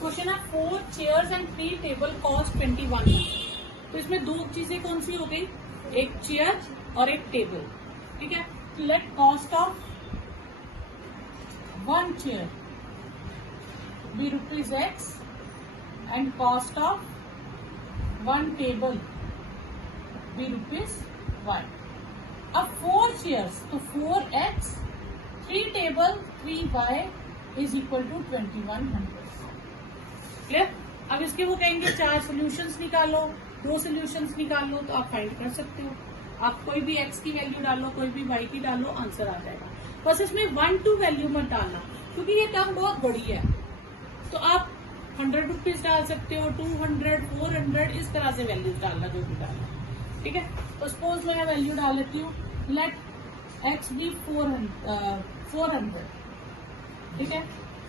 Question है 4 chairs and 3 table cost 21। तो इसमें दो चीजें कौन सी हो गई, एक चेयर और एक टेबल। ठीक है, let cost of 1 chair be ₹X and cost of 1 table be ₹Y। अब 4 चेयर्स तो 4X, 3 table 3Y is equal to 2100। Clear. अब इसके वो कहेंगे 4 सोल्यूशंस निकालो, 2 सोल्यूशंस निकाल लो, तो आप फाइंड कर सकते हो। आप कोई भी x की वैल्यू डालो, कोई भी y की डालो, आंसर आ जाएगा। बस इसमें 1 2 वैल्यू मत डालना, क्योंकि ये टर्म बहुत बड़ी है। तो आप ₹100 डाल सकते हो, 200, 400, इस तरह से वैल्यूज डालना जो भी डालना। ठीक है, तो सपोज मैं वैल्यू डाल लेती हूँ, लेट x बी 400। ठीक है,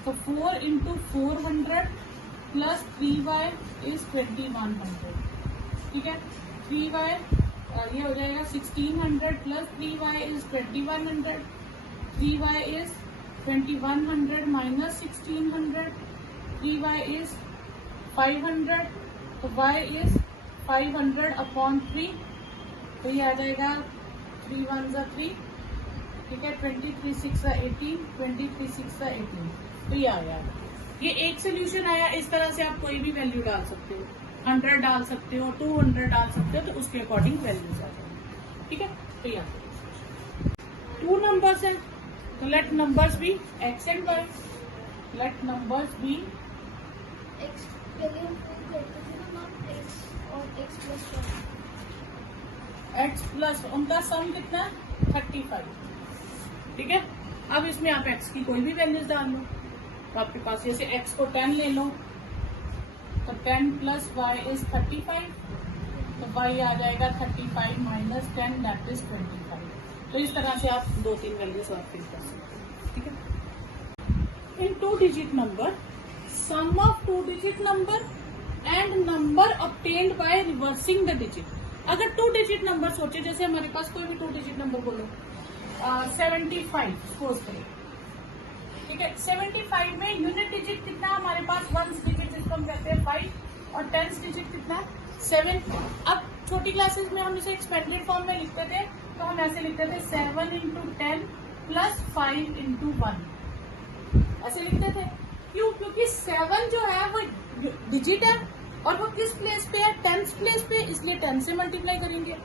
तो 4 इंटू 400 प्लस 3y इज 2100। ठीक है, 3y ये हो जाएगा 1600 plus 3y is 2100। 3y is 2100 minus 1600, 3y is 500, तो y इज 500 अपॉन 3, तो ये आ जाएगा 3 1 3। ठीक है, 23 6 18, 23 6 18, तो ये आ गया। ये एक सोल्यूशन आया। इस तरह से आप कोई भी वैल्यू डाल सकते हो, 100 डाल सकते हो, 200 डाल सकते हो, तो उसके अकॉर्डिंग वैल्यूज आ जाएंगे। ठीक है, तो यहाँ 2 नंबर्स है, तो let numbers be x and y। Let numbers be x value करते थे ना मैम, x और x प्लस 1। x प्लस उनका सम कितना है 35। ठीक है, अब इसमें आप x की कोई भी वैल्यूज डाल लो, तो आपके पास जैसे x को 10 ले लो, तो 10 प्लस y इज 35, तो y आ जाएगा 35 माइनस 10 दैट इज 25। तो इस तरह से आप 2-3 वैल्यूज और फिल कर सकते हैं। ठीक है, इन 2 digit number, sum of 2 digit number and number obtained by reversing the digit. अगर 2 डिजिट नंबर सोचे, जैसे हमारे पास कोई भी 2 डिजिट नंबर बोलो, 75 सपोज करें। ठीक है, 75 में यूनिट डिजिट कितना हमारे पास, 1 डिजिट जिसको हम कहते हैं 5, और 10 डिजिट कितना 7। अब छोटी क्लासेस में हम इसे एक्सपेंडेड फॉर्म में लिखते थे, तो हम ऐसे लिखते थे 7 इंटू 10 प्लस 5 इंटू 1, ऐसे लिखते थे। क्यों? क्योंकि 7 जो है वो डिजिट है और वो किस प्लेस पे है, 10th प्लेस पे, इसलिए 10 से मल्टीप्लाई करेंगे।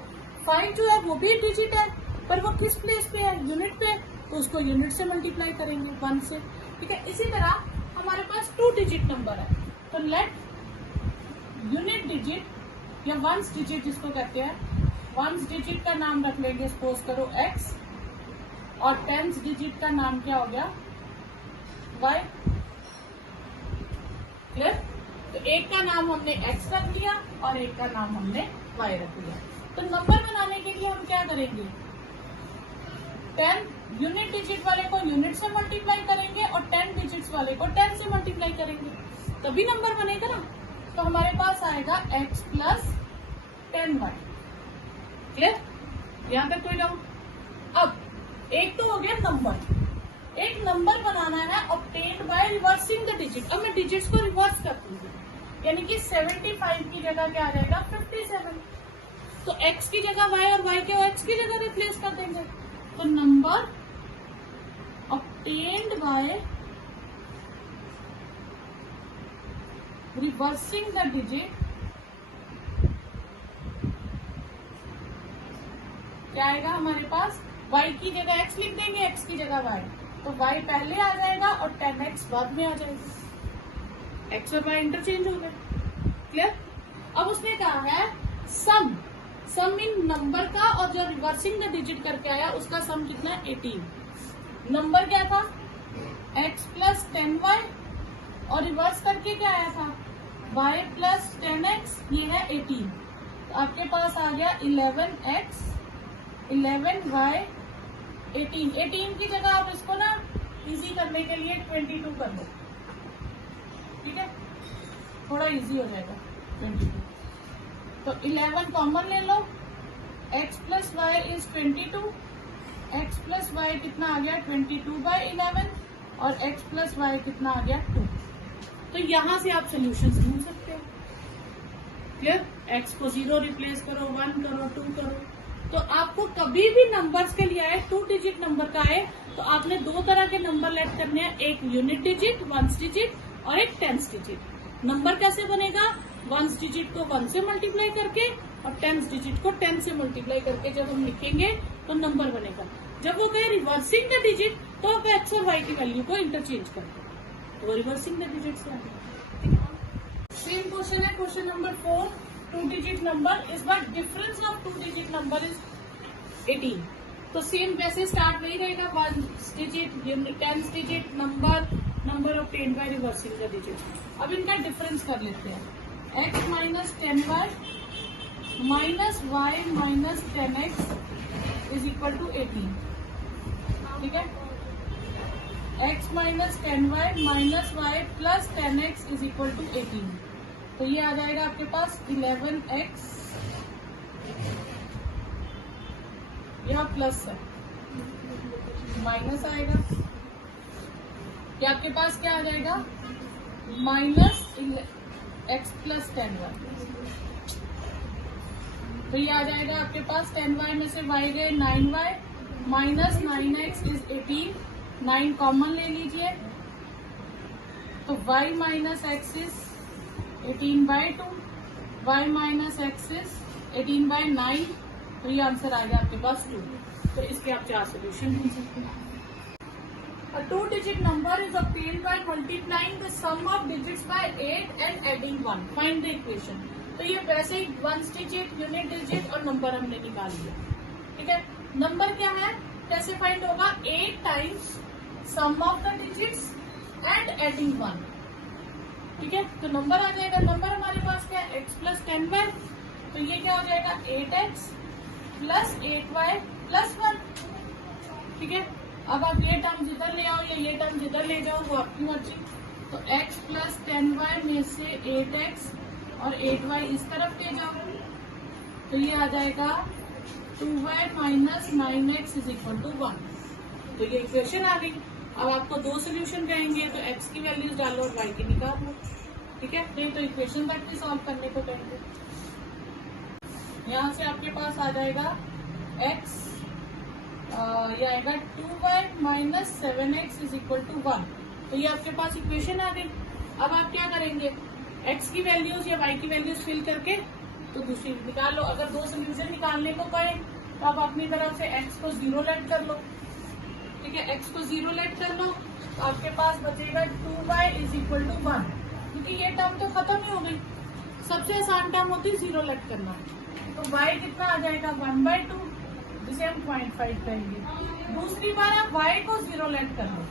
5 जो है वो भी डिजिट है, पर वो किस प्लेस पे है, यूनिट पे, तो उसको यूनिट से मल्टीप्लाई करेंगे 1 से। ठीक है, इसी तरह हमारे पास 2 डिजिट नंबर है, तो लेट यूनिट डिजिट या 1 डिजिट जिसको कहते हैं, 1 डिजिट का नाम रख लेंगे, सपोज करो x, और 10th डिजिट का नाम क्या हो गया y। क्लियर। तो एक का नाम हमने x रख लिया और एक का नाम हमने y रख लिया। तो नंबर बनाने के लिए हम क्या करेंगे, 10 यूनिट डिजिट वाले को यूनिट से मल्टीप्लाई करेंगे और 10 डिजिट्स वाले को 10 से मल्टीप्लाई करेंगे, तभी नंबर बनेगा ना। तो हमारे पास आएगा x प्लस 10y। क्लियर, यहाँ तक कोई डाउट? अब एक तो हो गया नंबर, एक नंबर बनाना है obtained by reversing the digit. अब मैं डिजिट्स को रिवर्स कर दूंगी, यानी कि 75 की जगह क्या आ जाएगा 57, तो x की जगह y और y के x की जगह रिप्लेस कर देंगे। तो number obtained by reversing the digit क्या आएगा हमारे पास, y की जगह x लिख देंगे, x की जगह y, तो y पहले आ जाएगा और 10x बाद में आ जाएगा, x और y इंटरचेंज हो गए। क्लियर। अब उसने कहा है सम, सम इन नंबर का और जो रिवर्सिंग द डिजिट करके आया उसका सम कितना है 18। नंबर क्या था x प्लस 10y, और रिवर्स करके क्या आया था y प्लस 10x, ये है 18, तो आपके पास आ गया 11x 11y 18। 18 की जगह आप इसको ना इजी करने के लिए 22 कर लो। ठीक है, थोड़ा इजी हो जाएगा 22। तो 11 कॉमन ले लो, x plus Y is 22, x plus Y कितना आ गया 22/11, और x प्लस वाई कितना आ गया 2। तो यहाँ से आप सोल्यूशंस ढूंढ सकते हो। क्लियर? x को 0 रिप्लेस करो, 1 करो, 2 करो। तो आपको कभी भी नंबर्स के लिए आए, 2 डिजिट नंबर का आए, तो आपने दो तरह के नंबर लेट करने हैं, एक यूनिट डिजिट 1 डिजिट और एक 10 डिजिट। नंबर कैसे बनेगा? 1 डिजिट को 1 से मल्टीप्लाई करके और 10 डिजिट को 10 से मल्टीप्लाई करके जब हम लिखेंगे तो नंबर बनेगा। जब वो कहे रिवर्सिंग द डिजिट, तो आप x और y की वैल्यू को इंटरचेंज करते हैं, तो रिवर्सिंग द डिजिट से आएगा। सेम क्वेश्चन है, क्वेश्चन नंबर 4, 2 डिजिट नंबर, इस बार difference of 2 digit number is 18। तो सेम वैसे स्टार्ट वही रहेगा, 1 digit, 10 digit number obtained by reversing the digit. अब इनका डिफरेंस कर लेते हैं। x minus 10y minus y minus 10x is equal to 18। ठीक है, x minus 10y minus y plus 10x is equal to 18। तो ये आ जाएगा आपके पास 11x, यहाँ प्लस है, माइनस आएगा, ये आपके पास क्या आ जाएगा? Minus x plus 10y। तो ये आ जाएगा आपके पास 10y में से y गए 9y minus 9x is 18, 9 common ले लीजिए, तो y minus x is 18/2, y minus x is 18/9। तो ये आंसर आ गया आपके पास 2। तो इसके आप 4 सोल्यूशन ढूंढ सकते हैं। A 2-digit number is obtained by multiplying the sum of digits by 8 and adding 1. Find the equation. तो ये वैसे ही 1 डिजिट, यूनिट डिजिट और नंबर हमने निकाल लिया। ठीक है, नंबर क्या है, कैसे फाइंड होगा? 8 times sum of the digits and adding 1। ठीक है, तो नंबर आ जाएगा, नंबर हमारे पास क्या है? x plus 10y। तो ये क्या हो जाएगा? 8x plus 8y plus 1। ठीक है, अब आप ये टर्म जिधर ले आओ या ये टर्म जिधर ले जाओ वो आपकी मर्जी। तो x प्लस 10y में से 8x और 8y इस तरफ ले जाओ, तो ये आ जाएगा 2y minus 9x is equal to 1। तो ये इक्वेशन आ गई। अब आपको 2 सोल्यूशन कहेंगे, तो x की वैल्यूज डालो और y की निकाल लो। ठीक है, नहीं तो इक्वेशन तक भी सॉल्व करने को कहेंगे। यहाँ से आपके पास आ जाएगा x, ये आएगा 2y minus 7x is equal to 1। तो ये आपके पास इक्वेशन आ गई। अब आप क्या करेंगे? x की वैल्यूज या y की वैल्यूज फिल करके तो दूसरी निकाल लो। अगर 2 सोल्यूशन निकालने को कहें तो आप अपनी तरफ से x को 0 लेट कर लो। ठीक है, x को 0 लेट कर लो, तो आपके पास बचेगा 2y इज इक्वल टू 1, क्योंकि ये टर्म तो खत्म ही हो गई। सबसे आसान टर्म होती है 0 लेट करना। तो y कितना आ जाएगा? 1/2, जिसे हम 0.5 कहेंगे। दूसरी बार आप y को 0 लेट कर लो।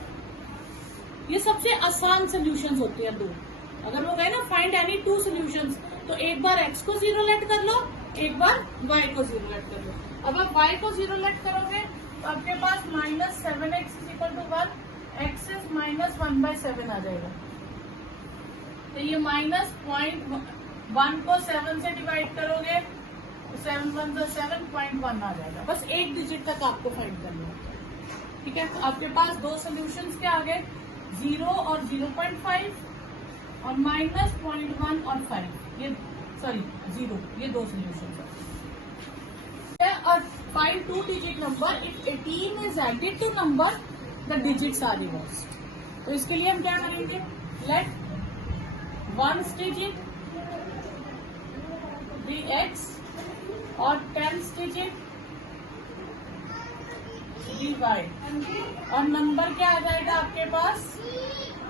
ये सबसे आसान सोल्यूशंस होते हैं 2। अगर वो कहे ना फाइंड एनी 2 सोल्यूशंस, तो एक बार x को 0 लेट कर लो, एक बार y को 0 लेट कर लो। अब आप y को 0 लेट करोगे तो आपके पास minus 7x is equal to 1, x is minus 1/7 आ जाएगा। तो ये माइनस 0.1 को 7 से डिवाइड करोगे तो 7 1 7.1 आ जाएगा। बस एक डिजिट तक आपको फाइंड करना है। ठीक है, तो आपके पास 2 सोल्यूशंस क्या आ गए? 0 और 0.5 और माइनस 0.1 और 5। ये सॉरी 0, ये 2 सोल्यूशन है। और find 2 digit number if 18 is added to number the digits are reversed. तो इसके लिए हम क्या करेंगे? लेट 1 डिजिट बी x और 10 डिजिट dy, और नंबर क्या आ जाएगा आपके पास?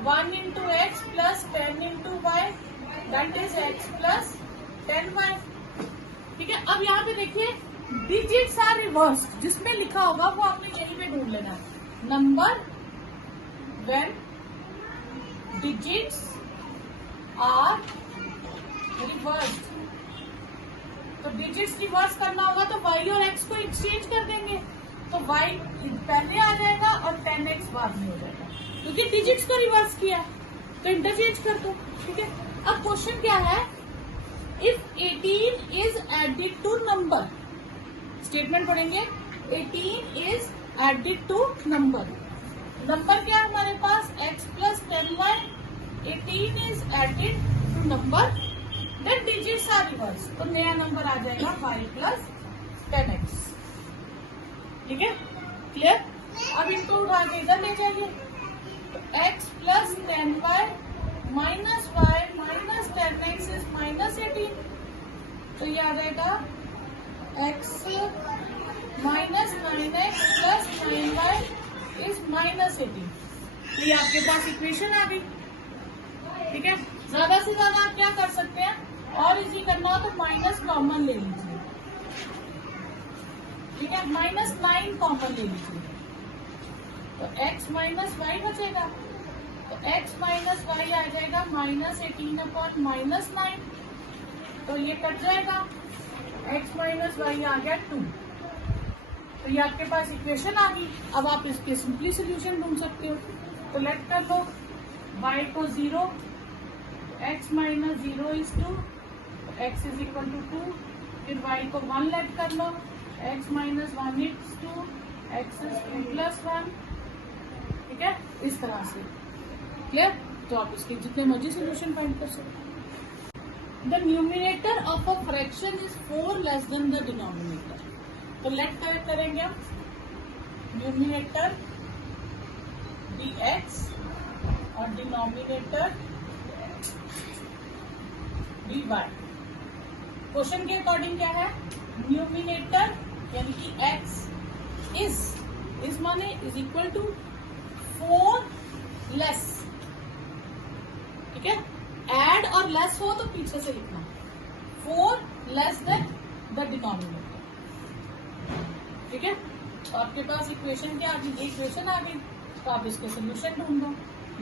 1 into x plus 10 into y, that is x plus 10y। ठीक है, अब यहाँ पे देखिए डिजिट्स आर रिवर्स्ड, जिसमें लिखा होगा वो आपने यहीं पे ढूंढ लेना है। Number when digits are reversed, तो डिजिट्स रिवर्स करना होगा तो y और x को एक्सचेंज कर देंगे, तो y पहले आ जाएगा और 10x बाद में हो जाएगा, क्योंकि डिजिट्स को रिवर्स किया तो इंटरचेंज कर दो। ठीक है, अब क्वेश्चन क्या है? If 18 is added to number, statement पढ़ेंगे। 18 is added to number, number क्या है हमारे पास? x plus 10y 18 is added to number, then digits are reversed. तो नया नंबर आ जाएगा y plus 10x. ठीक है, क्लियर? अब इनको उठा के इधर ले जाइए, तो x plus 10y minus y minus 10x is minus 18. तो ये आ जाएगा x minus 9x plus 9y is minus 18. तो ये आपके पास इक्वेशन आ गई. ठीक है, ज्यादा से ज्यादा आप क्या कर सकते हैं, और इजी करना हो तो माइनस कॉमन ले लीजिए. ठीक है, -9 कॉमन ले लीजिए, तो x माइनस वाई बचेगा. तो x माइनस वाई आ जाएगा -18 अपॉन -9. तो ये कट जाएगा, x माइनस वाई आ गया 2. तो ये आपके पास इक्वेशन आ गई. अब आप इसके सिंपली सोल्यूशन ढूंढ सकते हो. तो लेट कर लो, y को 0, x minus 0 is 2, x is equal to 2. फिर y को 1 लेट कर लो, x minus 1 is 2, x is 2 plus 1. ठीक है, इस तरह से. क्लियर? तो आप इसके जितने मर्जी सोल्यूशन फाइंड कर सकते हो. The numerator of a fraction is 4 less than the denominator. तो लेट करेंगे हम न्यूमिनेटर dx और डिनोमिनेटर dy. क्वेश्चन के अकॉर्डिंग क्या है, न्यूमिनेटर यानी कि x इज माने इज इक्वल टू 4 लेस. ठीक है, एड और लेस हो तो पीछे से लिखना, 4 लेस देन द डिनोमिनेटर. ठीक है, तो आपके पास इक्वेशन क्या आ गई, इक्वेशन आ गई. तो आप इसके सोल्यूशन ढूंढो.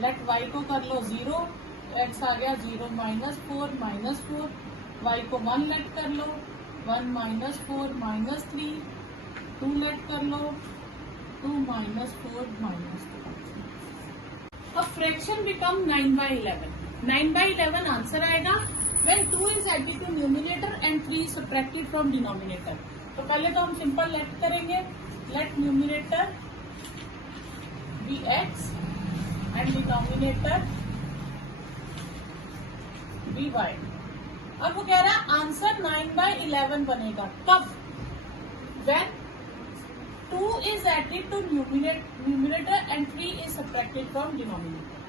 लेट y को कर लो 0, तो x आ गया 0 माइनस 4 माइनस 4. y को 1 लेट कर लो, 1 माइनस 4 माइनस 3. 2 लेट कर लो, 2 माइनस 4 माइनस 3. अब फ्रैक्शन बिकम 9/11. 9/11 आंसर आएगा when 2 is added to numerator and 3 is subtracted from denominator. तो पहले तो हम सिंपल लेट करेंगे. Let numerator be x and denominator be y. अब वो कह रहा है आंसर 9/11 बनेगा. कब? when 2 is added to numerator and 3 is subtracted from denominator.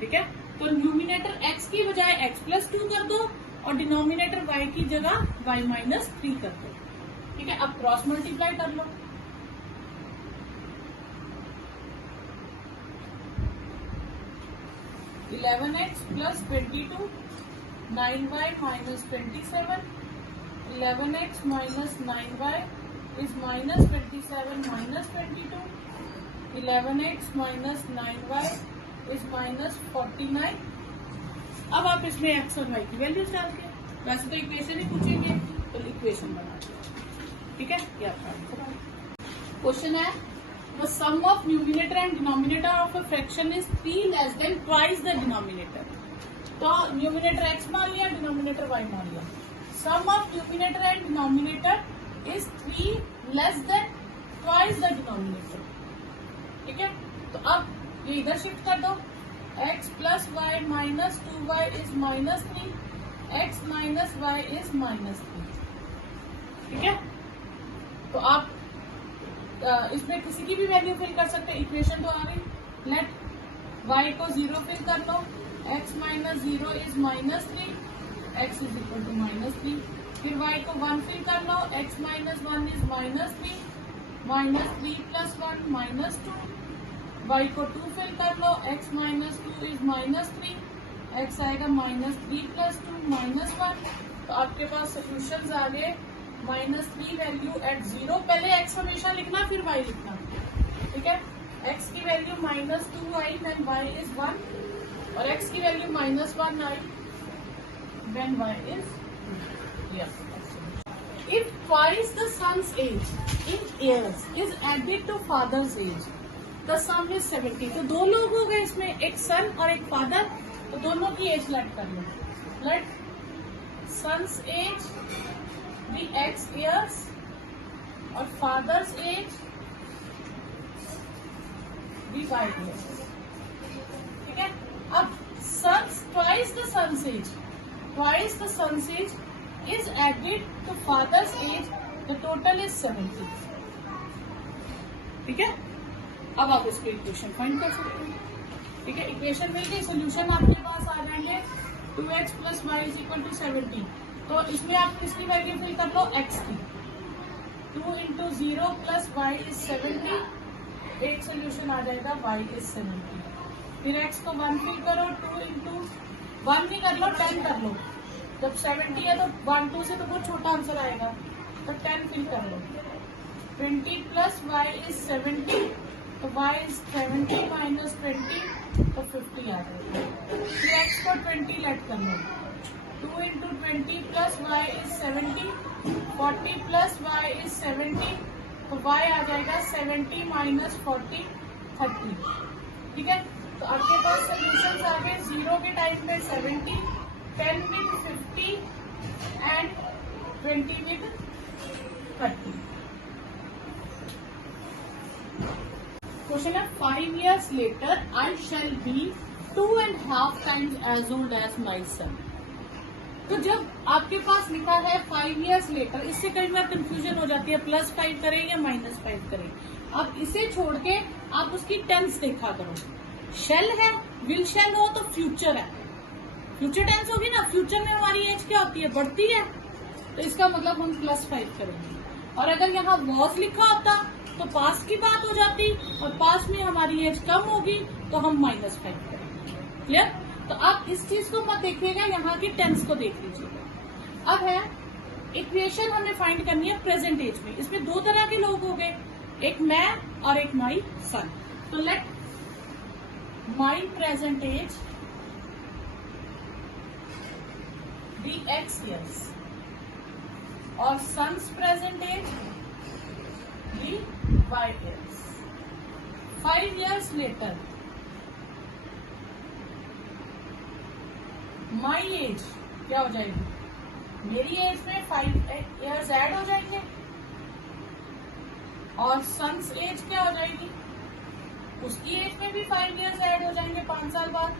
ठीक है, तो न्यूमिनेटर x की बजाय x प्लस 2 कर दो और डिनोमिनेटर y की जगह y माइनस 3 कर दो. ठीक है, अब क्रॉस मल्टीप्लाई कर लो. (11x plus 22) 9y minus 27. 11x minus 9y is minus 27 minus 22. 11x minus 9y is minus 49. अब आप इसमें x और y की वैल्यूज डाल के, वैसे तो इक्वेशन ही पूछेंगे तो इक्वेशन बना दो. ठीक है, ये आपका आंसर है. क्वेश्चन है the sum of numerator and denominator of a fraction is 3 less than twice the denominator. तो न्यूमिनेटर x मान लिया, डिनोमिनेटर y मान लिया. Sum of numerator and denominator is 3 less than twice the denominator. ठीक है, तो अब ये इधर शिफ्ट कर दो. x plus Y minus 2y is minus 3. x minus Y is minus 3. ठीक है, तो आप इसमें किसी की भी वैल्यू फिल कर सकते हैं. इक्वेशन तो आ गई. लेट y को 0 फिल कर लो. x minus 0 is minus 3. x is equal to minus 3. फिर y को 1 फिल कर लो. x minus 1 is minus 3. Minus 3 plus 1 minus 2. y को 2 फिल कर लो. x minus 2 is minus 3. x आएगा माइनस 3 प्लस 2 माइनस 1. तो आपके पास सोल्यूशन आ गए -3 वैल्यू एट 0. पहले x हमेशा लिखना, फिर y लिखना. ठीक है, x की value -2 I when y is 1 और x की value -1 I when y is 2. If twice the son's age in years is added to father's age, the sum is 70. तो दो लोग हो गए इसमें, एक सन और एक फादर. तो दोनों की एज लेट कर लो. Let son's age be x years और father's age be y years. ठीक है, अब sons twice the son's age is added to father's age, the total is 70. ठीक है, अब आप इसको इक्वेशन फाइंड कर सकते हैं. ठीक है, इक्वेशन मिल गई, सोल्यूशन आपके पास आ जाएंगे 2x + y = 70. तो इसमें आप किसकी वैल्यू फिल कर लो, x की. 2 × 0 + y = 70. एक सोल्यूशन आ जाएगा y = 70. फिर x को 1 फिल करो, 2 × 1 भी कर लो, 10 कर लो. जब 70 है तो 1 2 से तो बहुत छोटा आंसर आएगा, तो 10 फिल कर लो. 20 + y = 70, तो y = 70 - 20, तो 50 आ जाएगा. फिर x को 20 लेट कर लो. 2 × 20 + y = 70, 40 + y = 70, तो y आ जाएगा 70 - 40, 30. ठीक है, तो आपके पास सोल्यूशन आ गए. 0 के टाइम पे 70, 10 with 50 and 20 with 30. क्वेश्चन है 5 years later I shall be 2.5 times as old as my son. तो जब आपके पास लिखा है 5 years later, इससे कई बार कंफ्यूजन हो जाती है, +5 करें या -5 करें. आप इसे छोड़ के आप उसकी टेंस देखा करो. शेल है, विल शेल हो तो फ्यूचर है, फ्यूचर टेंस होगी ना. फ्यूचर में हमारी एज क्या होती है, बढ़ती है, तो इसका मतलब हम +5 करेंगे. और अगर यहाँ वॉज लिखा होता तो पास्ट की बात हो जाती, और पास्ट में हमारी एज कम होगी तो हम -5 करेंगे. क्लियर? तो आप इस चीज को मत देखिएगा, यहाँ की टेंस को देख लीजिएगा. अब है इक्वेशन हमें फाइंड करनी है प्रेजेंट एज में. इसमें 2 तरह के लोग हो गए, एक मैं और एक माई सन. तो let my present age be x years और son's present age be y years. 5 years later my age क्या हो जाएगी, मेरी एज में 5 years ऐड हो जाएंगे, और son's एज क्या हो जाएगी, उसकी एज में भी 5 years ऐड हो जाएंगे 5 साल बाद.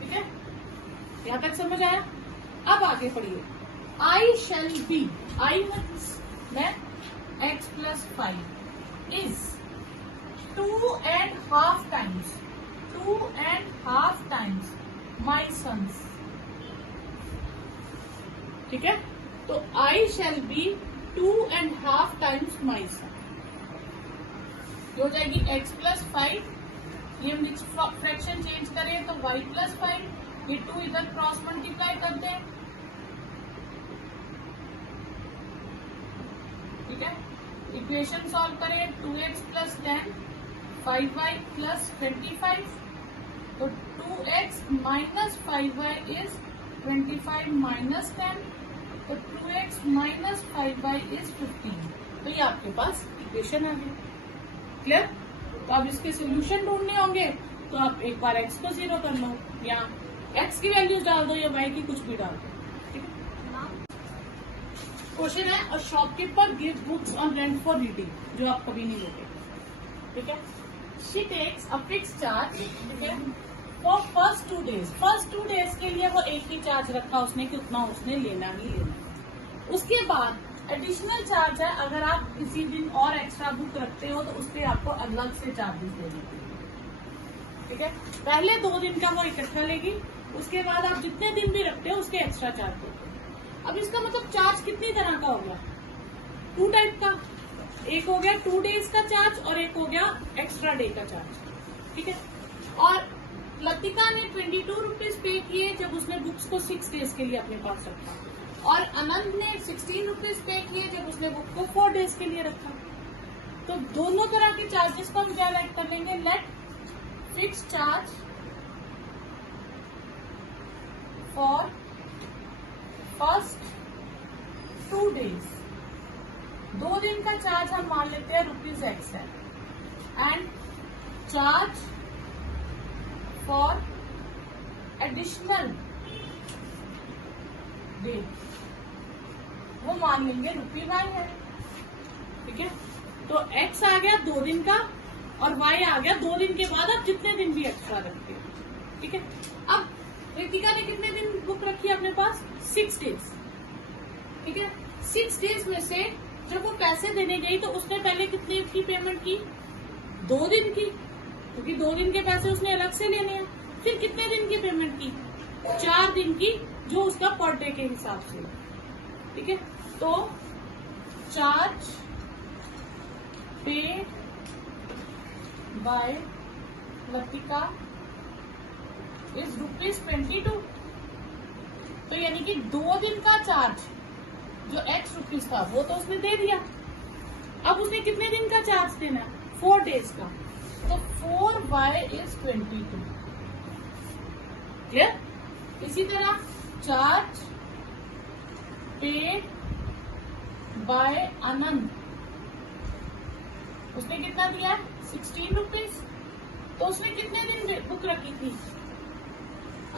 ठीक है, यहाँ तक समझ आया? अब आगे पढ़िए. आई शैल बी, आई मैं, x + 5 is 2.5 times my sons. ठीक है, तो आई शैल बी 2.5 टाइम्स माई सन. हो जाएगी x + 5. ये फ्रैक्शन चेंज करें तो y + 5. ये 2 इधर क्रॉस मल्टीप्लाई कर दें. ठीक है, इक्वेशन सॉल्व करें. 2x + 10, 5y + 25. तो 2x - 5y is 25 - 10. तो 2x - 5y is 15. तो ये आपके पास इक्वेशन आ गई. क्लियर? तो अब इसके सोल्यूशन ढूंढने होंगे, तो आप एक बार x को 0 कर लो, या x की वैल्यूज डाल दो या y की कुछ भी डाल दो. ठीक है, क्वेश्चन है a shopkeeper give books on rent for reading, जो आप कभी नहीं लोगे. ठीक है, she takes a fix charge. ठीक है, for first 2 days. First 2 days के लिए वो एक ही चार्ज रखा उसने कि उतना उसने लेना ही लेना. उसके बाद एडिशनल चार्ज है, अगर आप किसी दिन और एक्स्ट्रा बुक रखते हो तो उस पर आपको अलग से चार्जेस देने. ठीक है, पहले 2 दिन का वो इकट्ठा लेगी, उसके बाद आप जितने दिन भी रखते हो उसके एक्स्ट्रा चार्ज देते हो. अब इसका मतलब चार्ज कितनी तरह का हो गया, 2 टाइप का. एक हो गया 2 days का चार्ज और एक हो गया एक्स्ट्रा डे का चार्ज. ठीक है, और लतिका ने 22 रुपीज पे किए जब उसने बुक्स को 6 days के लिए अपने पास रखा, और आनंद ने 16 रुपीज पे किए जब उसने बुक को 4 days के लिए रखा. तो दोनों तरह के चार्जेस को हम क्या ऐड कर लेंगे, let fix charge for first 2 days. 2 दिन का चार्ज हम मान लेते हैं ₹x है, and charge for additional day वो मान लेंगे ₹y है. ठीक है, तो x आ गया 2 दिन का और y आ गया 2 दिन के बाद आप जितने दिन भी एक्स्ट्रा रखते हो. ठीक है। अब रितिका ने कितने दिन बुक रखी है अपने पास? 6 डेज। ठीक है, 6 डेज में से जब वो पैसे देने गई तो उसने पहले कितने की पेमेंट की? 2 दिन की, क्योंकि 2 दिन के पैसे उसने अलग से लेने हैं। फिर कितने दिन की पेमेंट की? 4 दिन की, जो उसका पर डे के हिसाब से। ठीक है, तो charge paid by Latika is ₹22। तो यानी कि 2 दिन का चार्ज जो X रुपीज था वो तो उसने दे दिया। अब उसने कितने दिन का चार्ज देना है? 4 डेज का। तो 4y इज 22। क्लियर? इसी तरह चार्ज पेड बाय आनंद, उसने कितना दिया? 16 रुपीज। तो उसने कितने दिन बुक रखी थी?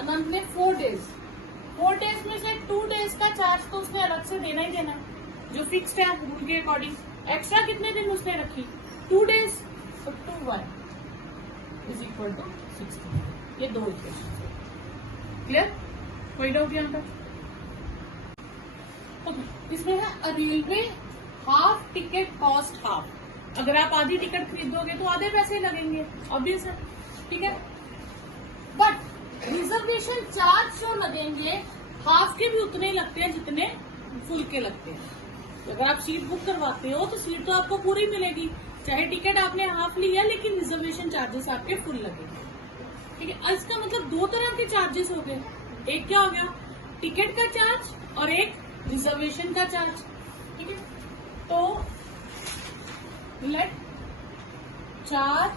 आनंद ने 4 डेज। 4 डेज में से 2 डेज का चार्ज तो उसने अलग से देना ही देना, जो फिक्स्ड है रूल के अकॉर्डिंग। एक्स्ट्रा कितने दिन उसने रखी? 2 डेज। तो 2y इज इक्वल टू 16। ये 2 इक्वेशन। क्लियर? कोई डाउट यहाँ पर? ओके, इसमें है a railway half ticket cost half. अगर आप आधी टिकट खरीदोगे तो आधे पैसे लगेंगे, ऑब्वियस है। ठीक है, बट रिजर्वेशन चार्ज जो लगेंगे हाफ के भी उतने लगते हैं जितने फुल के लगते हैं। अगर आप सीट बुक करवाते हो तो सीट तो आपको पूरी मिलेगी, चाहे टिकट आपने हाफ ली है, लेकिन रिजर्वेशन चार्जेस आपके फुल लगेंगे। ठीक है, इसका मतलब 2 तरह के चार्जेस हो गए। एक क्या हो गया? टिकट का चार्ज, और एक रिजर्वेशन का चार्ज। ठीक है, तो let charge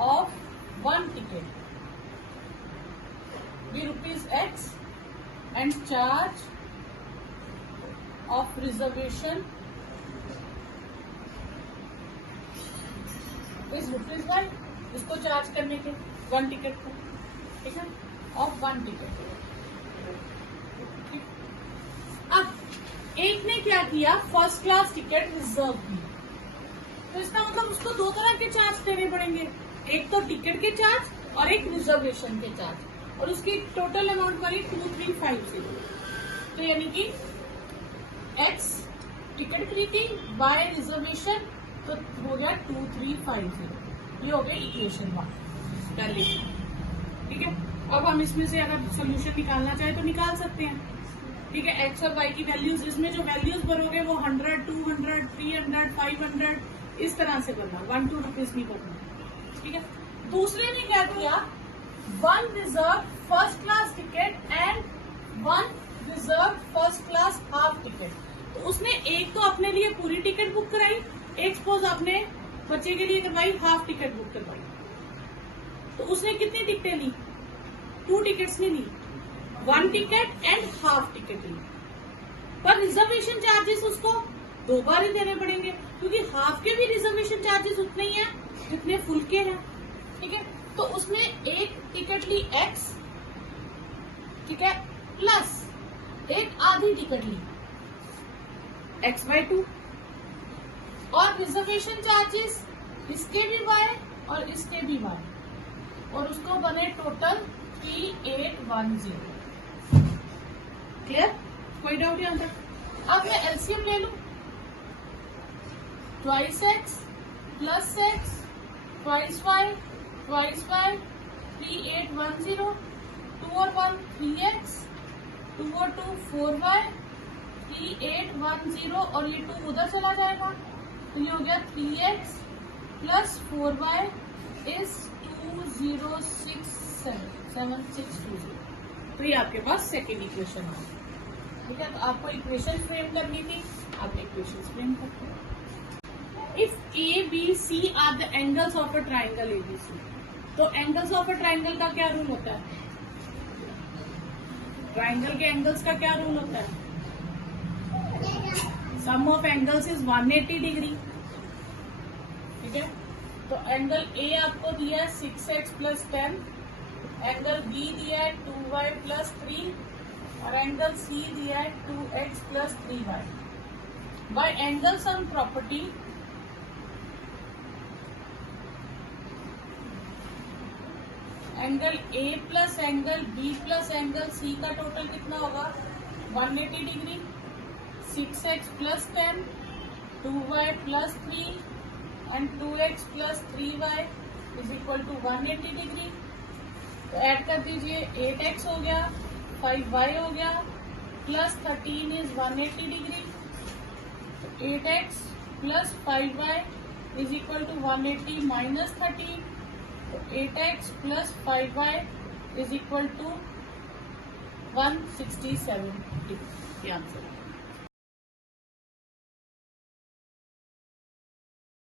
of 1 ticket be ₹X and charge of reservation is ₹Y। इसको चार्ज करने के 1 टिकट को, ठीक है, ऑफ 1 टिकट। अब एक ने क्या किया? फर्स्ट क्लास टिकट रिजर्व की। तो इसका मतलब उसको 2 तरह के चार्ज देने पड़ेंगे, एक तो टिकट के चार्ज और एक रिजर्वेशन के चार्ज, और उसकी टोटल अमाउंट बनी 2350। तो यानी कि X टिकट खरीदी बाय रिजर्वेशन, तो हो गया 2350। ये हो गया इक्वेशन 1 पहले। ठीक है, अब हम इसमें से अगर सोल्यूशन निकालना चाहे तो निकाल सकते हैं। ठीक है, X और Y की वैल्यूज, इसमें जो वैल्यूज भरोगे वो 100, 200, 300, 500 इस तरह से भरना, 1-2 रुपीज नहीं भरना। ठीक है, दूसरे ने क्या किया? 1 reserve first class ticket and 1 reserve first class half ticket. तो उसने एक तो अपने लिए पूरी टिकट बुक कराई, एक सपोज आपने बच्चे के लिए करवाई हाफ टिकट बुक करवाई। तो उसने कितनी टिकटें ली? 2 टिकट्स नहीं ली, 1 टिकट एंड हाफ टिकट ली। पर रिजर्वेशन चार्जेस उसको 2 बार ही देने पड़ेंगे, क्योंकि हाफ के भी रिजर्वेशन चार्जेस उतने ही हैं जितने फुल के हैं। ठीक है, तो उसने एक टिकट ली X, ठीक है, प्लस एक आधी टिकट ली X/2, और रिजर्वेशन चार्जेस इसके भी Y और इसके भी Y, और उसको बने टोटल 3810। क्लियर? कोई डाउट यहाँ तक? अब मैं एलसीएम ले लू, 2x plus x twice y twice y 3810, 2 और 1 3x, 2 और 2 4y 3810, और ये 2 उधर चला जाएगा, तो ये हो गया 3x प्लस 4y इज 20677620। तो ये आपके पास सेकेंड इक्वेशन है। ठीक है, तो आपको इक्वेशन फ्रेम करनी थी, आप इक्वेशन फ्रेम करते हैं। If A, B, C are the angles of a triangle ABC, तो एंगल्स ऑफ अ ट्राइंगल का क्या रूल होता है? ट्राइंगल के एंगल्स का क्या रूल होता है? सम ऑफ एंगल्स इज 180 डिग्री। ठीक है, तो एंगल A आपको दिया है 6x प्लस 10, एंगल B दिया है 2y प्लस 3, और एंगल C दिया है 2x plus 3y। By angle sum property angle A plus angle B plus angle C का टोटल कितना होगा 180 degree. 6x plus 10, 2y plus 3 and 2x plus 3y is equal to 180 degree. तो add कर दीजिए 8x हो गया 5y हो गया प्लस 13 इज 180 डिग्री। तो 8x plus 5y is equal to 180 minus 13। तो 8x plus 5y is equal to 167 degree. Answer